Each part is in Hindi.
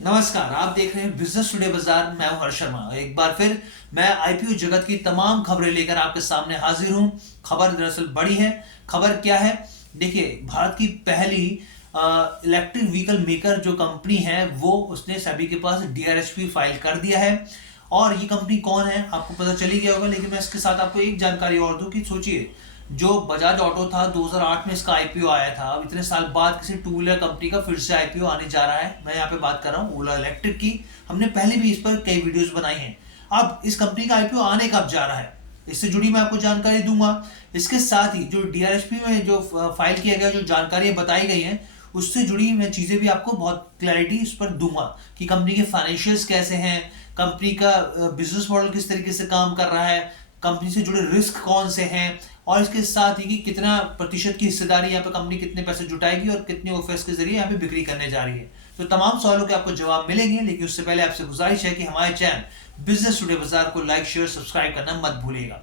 नमस्कार, आप देख रहे हैं बिजनेस टुडे बाजार। मैं हूं हर्ष शर्मा। एक बार फिर मैं आईपीओ जगत की तमाम खबरें लेकर आपके सामने हाजिर हूं। खबर दरअसल बड़ी है। खबर क्या है? देखिए, भारत की पहली इलेक्ट्रिक व्हीकल मेकर जो कंपनी है वो उसने सभी के पास डीआरएसपी फाइल कर दिया है। और ये कंपनी कौन है आपको पता चल ही गया होगा, लेकिन मैं इसके साथ आपको एक जानकारी और दूं कि सोचिए, जो बजाज ऑटो था 2008 में इसका आईपीओ आया था। अब इतने साल बाद किसी टू व्हीलर कंपनी का फिर से आईपीओ आने जा रहा है। मैं यहाँ पे बात कर रहा हूँ ओला इलेक्ट्रिक की। हमने पहले भी इस पर कई वीडियोस बनाई हैं। अब इस कंपनी का आईपीओ आने कब जा रहा है, इससे जुड़ी मैं आपको जानकारी दूंगा। इसके साथ ही जो डीआरएसपी में जो फाइल किया गया, जो जानकारियां बताई गई हैं, उससे जुड़ी मैं चीजें भी आपको बहुत क्लैरिटी इस पर दूंगा कि कंपनी के फाइनेंशियल्स कैसे हैं, कंपनी का बिजनेस मॉडल किस तरीके से काम कर रहा है, कंपनी से जुड़े रिस्क कौन से हैं, और इसके साथ ही कि कितना प्रतिशत की हिस्सेदारी यहाँ पे कंपनी कितने पैसे जुटाएगी और कितने ओफेस के जरिए यहाँ पे बिक्री करने जा रही है। तो तमाम सवालों के आपको जवाब मिलेंगे, लेकिन उससे पहले आपसे गुजारिश है कि हमारे चैनल बिजनेस टुडे बाजार को लाइक शेयर सब्सक्राइब करना मत भूलिएगा।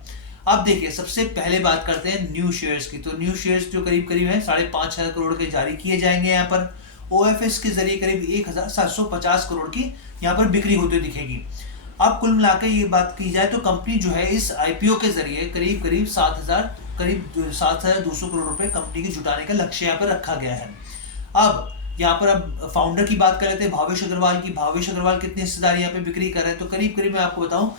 अब देखिए, सबसे पहले बात करते हैं न्यू शेयर्स की। तो न्यू शेयर्स जो करीब करीब है 5,500 करोड़ के जारी किए जाएंगे। यहाँ पर ओएफएस के जरिए करीब 1,750 करोड़ की यहाँ पर बिक्री होती दिखेगी। अब कुल मिलाकर ये बात की जाए तो कंपनी जो है इस आईपीओ के जरिए करीब करीब 7,200 करोड़ रुपए कंपनी के जुटाने का लक्ष्य यहाँ पर रखा गया है। अब यहाँ पर अब फाउंडर की बात कर लेते हैं, भावेश अग्रवाल की। भावेश अग्रवाल कितनी हिस्सेदारी यहाँ पे बिक्री कर रहे हैं, तो करीब करीब मैं आपको बताऊं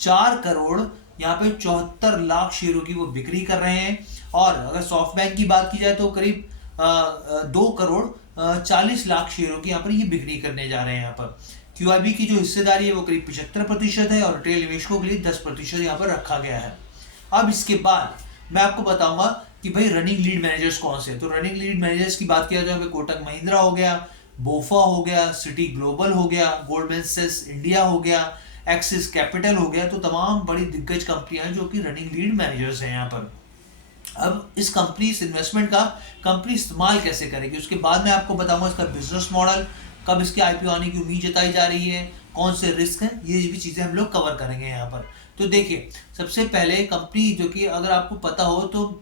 4 करोड़ यहाँ पे 74 लाख शेयरों की वो बिक्री कर रहे हैं। और अगर सॉफ्ट बैंक की बात की जाए तो करीब 2 करोड़ 40 लाख शेयरों की यहाँ पर ये बिक्री करने जा रहे हैं। यहाँ पर क्यूआईबी की जो हिस्सेदारी है वो करीब 75% है और रिटेल निवेशकों के लिए 10% यहाँ पर रखा गया है। अब इसके बाद मैं आपको बताऊंगा कि भाई रनिंग लीड मैनेजर्स कौन से हैं। तो रनिंग लीड मैनेजर्स की बात किया जाए, कोटक महिंद्रा हो गया, बोफा हो गया, सिटी ग्लोबल हो गया, गोल्डमैन सैक्स इंडिया हो गया, एक्सिस कैपिटल हो गया। तो तमाम बड़ी दिग्गज कंपनियां हैं जो कि रनिंग लीड मैनेजर्स हैं यहाँ पर। अब इस कंपनी, इस इन्वेस्टमेंट का कंपनी इस्तेमाल कैसे करेगी, उसके बाद मैं आपको बताऊंगा इसका बिजनेस मॉडल, कब इसके आईपीओ आने की उम्मीद जताई जा रही है, कौन से रिस्क हैं, ये भी चीज़ें हम लोग कवर करेंगे यहाँ पर। तो देखिए, सबसे पहले कंपनी जो कि अगर आपको पता हो तो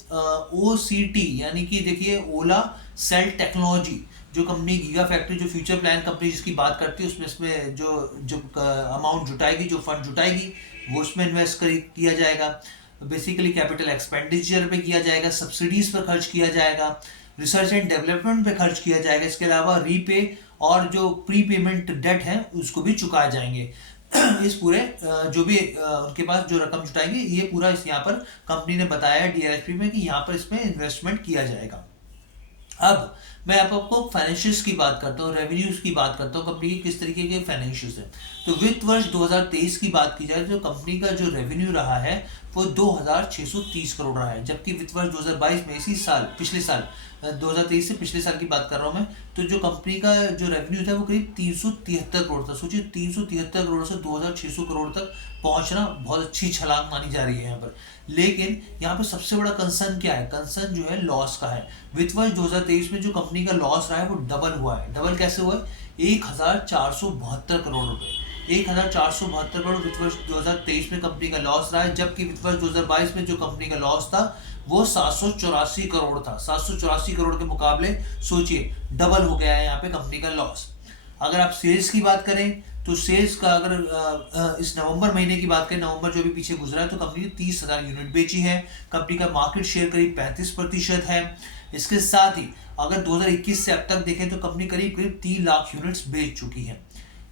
OCT यानी कि देखिए ओला सेल टेक्नोलॉजी, जो कंपनी गीगा फैक्ट्री, जो फ्यूचर प्लान कंपनी जिसकी बात करती है, उसमें जो जो अमाउंट जुटाएगी, जो फंड जुटाएगी, वो उसमें इन्वेस्ट किया जाएगा। बेसिकली कैपिटल एक्सपेंडिचर पे किया जाएगा, सब्सिडीज पर खर्च किया जाएगा, रिसर्च एंड डेवलपमेंट पे खर्च किया जाएगा। इसके अलावा रीपे और जो प्री पेमेंट डेट है उसको भी चुकाए जाएंगे। इस पूरे जो भी उनके पास जो रकम जुटाएंगे, ये पूरा इस यहाँ पर कंपनी ने बताया है डीआरएसपी में कि यहाँ पर इसमें इन्वेस्टमेंट किया जाएगा। अब मैं आपको फाइनेंशियल्स की बात करता हूँ, रेवेन्यूज की बात करता हूँ, कंपनी के किस तरीके के फाइनेंशियल्स हैं। तो वित्त वर्ष 2023 की बात की जाए तो कंपनी का जो रेवेन्यू रहा है वो 2,630 करोड़ रहा है, जबकि वित्त वर्ष 2022 में इसी साल, पिछले साल 2023 से पिछले साल की बात कर रहा हूँ मैं, तो जो कंपनी का जो रेवेन्यू था वो करीब 373 करोड़ था। सोचिए, 373 करोड़ से 2,600 करोड़ तक पहुंचना बहुत अच्छी छलांग मानी जा रही है यहाँ पर। लेकिन यहाँ पर सबसे बड़ा कंसर्न क्या है? कंसर्न जो है लॉस का है। वित्त वर्ष 2023 में जो कंपनी का लॉस रहा है वो डबल हुआ है। डबल कैसे हुआ है? 1,472 करोड़ रुपए, 1,472 करोड़ वित्त वर्ष 2023 में कंपनी का लॉस रहा है, जबकि वित्त वर्ष 2022 में जो कंपनी का लॉस था वो 784 करोड़ था। 784 करोड़ के मुकाबले सोचिए डबल हो गया है यहाँ पे कंपनी का लॉस। अगर आप सेल्स की बात करें तो सेल्स का अगर इस नवंबर महीने की बात करें, नवंबर जो भी पीछे गुजरा है, तो कंपनी ने 30,000 यूनिट बेची है। कंपनी का मार्केट शेयर करीब 35% है। इसके साथ ही अगर 2021 से अब तक देखें तो कंपनी करीब करीब 3 लाख यूनिट्स बेच चुकी है।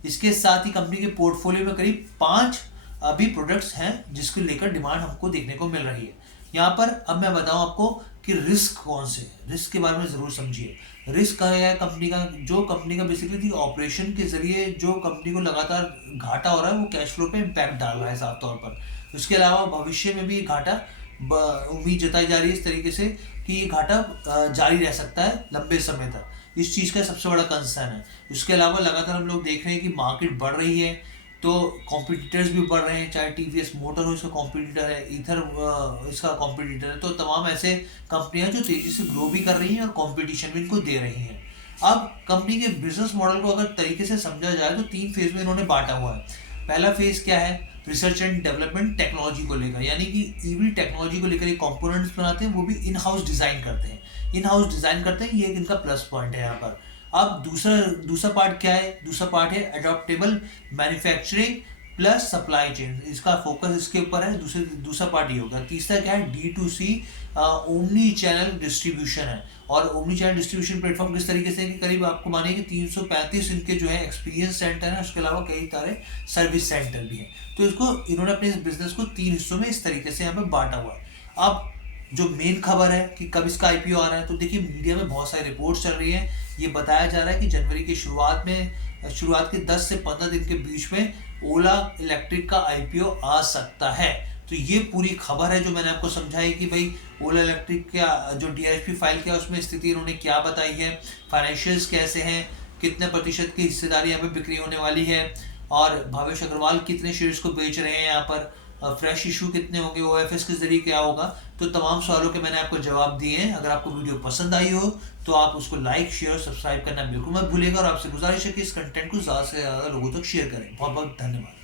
इसके साथ ही कंपनी के पोर्टफोलियो में करीब 5 अभी प्रोडक्ट्स हैं जिसको लेकर डिमांड हमको देखने को मिल रही है। यहाँ पर अब मैं बताऊं आपको कि रिस्क कौन से हैं। रिस्क के बारे में जरूर समझिए। रिस्क का है कंपनी का, जो कंपनी का बेसिकली ऑपरेशन के जरिए जो कंपनी को लगातार घाटा हो रहा है वो कैश फ्लो पे इम्पैक्ट डाल रहा है साफ तौर पर। इसके अलावा भविष्य में भी घाटा, उम्मीद जताई जा रही है इस तरीके से कि ये घाटा जारी रह सकता है लंबे समय तक। इस चीज़ का सबसे बड़ा कंसर्न है। इसके अलावा लगातार हम लोग देख रहे हैं कि मार्केट बढ़ रही है, तो कॉम्पिटिटर्स भी बढ़ रहे हैं। चाहे टीवीएस मोटर हो, इसका कॉम्पिटिटर है, ईथर इसका कॉम्पिटिटर है। तो तमाम ऐसे कंपनियां जो तेजी से ग्रो भी कर रही हैं और कॉम्पिटिशन भी इनको दे रही हैं। अब कंपनी के बिजनेस मॉडल को अगर तरीके से समझा जाए तो 3 फेज में इन्होंने बांटा हुआ है। पहला फेज क्या है? रिसर्च एंड डेवलपमेंट टेक्नोलॉजी को लेकर, यानी कि ईवी टेक्नोलॉजी को लेकर ये कंपोनेंट्स बनाते हैं, वो भी इन हाउस डिजाइन करते हैं। इन हाउस डिजाइन करते हैं, ये एक इनका प्लस पॉइंट है यहाँ पर। अब दूसरा दूसरा पार्ट क्या है? दूसरा पार्ट है adaptable manufacturing plus supply chain. इसका फोकस इसके ऊपर है। दूसरा पार्ट ये होगा। तीसरा क्या है? D2C ओमनी चैनल डिस्ट्रीब्यूशन है। और ओमनी चैनल डिस्ट्रीब्यूशन प्लेटफॉर्म किस तरीके से है कि करीब आपको मानिए कि 335 इनके जो है एक्सपीरियंस सेंटर है, उसके अलावा कई सारे सर्विस सेंटर भी हैं। तो इसको इन्होंने अपने इस बिजनेस को 3 हिस्सों में इस तरीके से यहाँ पे बांटा हुआ है। अब जो मेन खबर है कि कब इसका आईपीओ आ रहा है, तो देखिए मीडिया में बहुत सारी रिपोर्ट्स चल रही हैं। ये बताया जा रहा है कि जनवरी की शुरुआत के 10 से 15 दिन के बीच में ओला इलेक्ट्रिक का आईपीओ आ सकता है। तो ये पूरी खबर है जो मैंने आपको समझाई कि भाई ओला इलेक्ट्रिक का जो डीआरएसपी फाइल किया उसमें स्थिति इन्होंने क्या बताई है, फाइनेंशियल्स कैसे हैं, कितने प्रतिशत की हिस्सेदारी यहाँ पे बिक्री होने वाली है, और भावेश अग्रवाल कितने शेयर्स को बेच रहे हैं यहाँ पर, फ्रेश इशू कितने होंगे, ओएफएस के जरिए क्या होगा। तो तमाम सवालों के मैंने आपको जवाब दिए हैं। अगर आपको वीडियो पसंद आई हो तो आप उसको लाइक शेयर सब्सक्राइब करना बिल्कुल मत भूलिएगा, और आपसे गुजारिश है कि इस कंटेंट को ज़्यादा से ज़्यादा लोगों तक शेयर करें। बहुत बहुत धन्यवाद।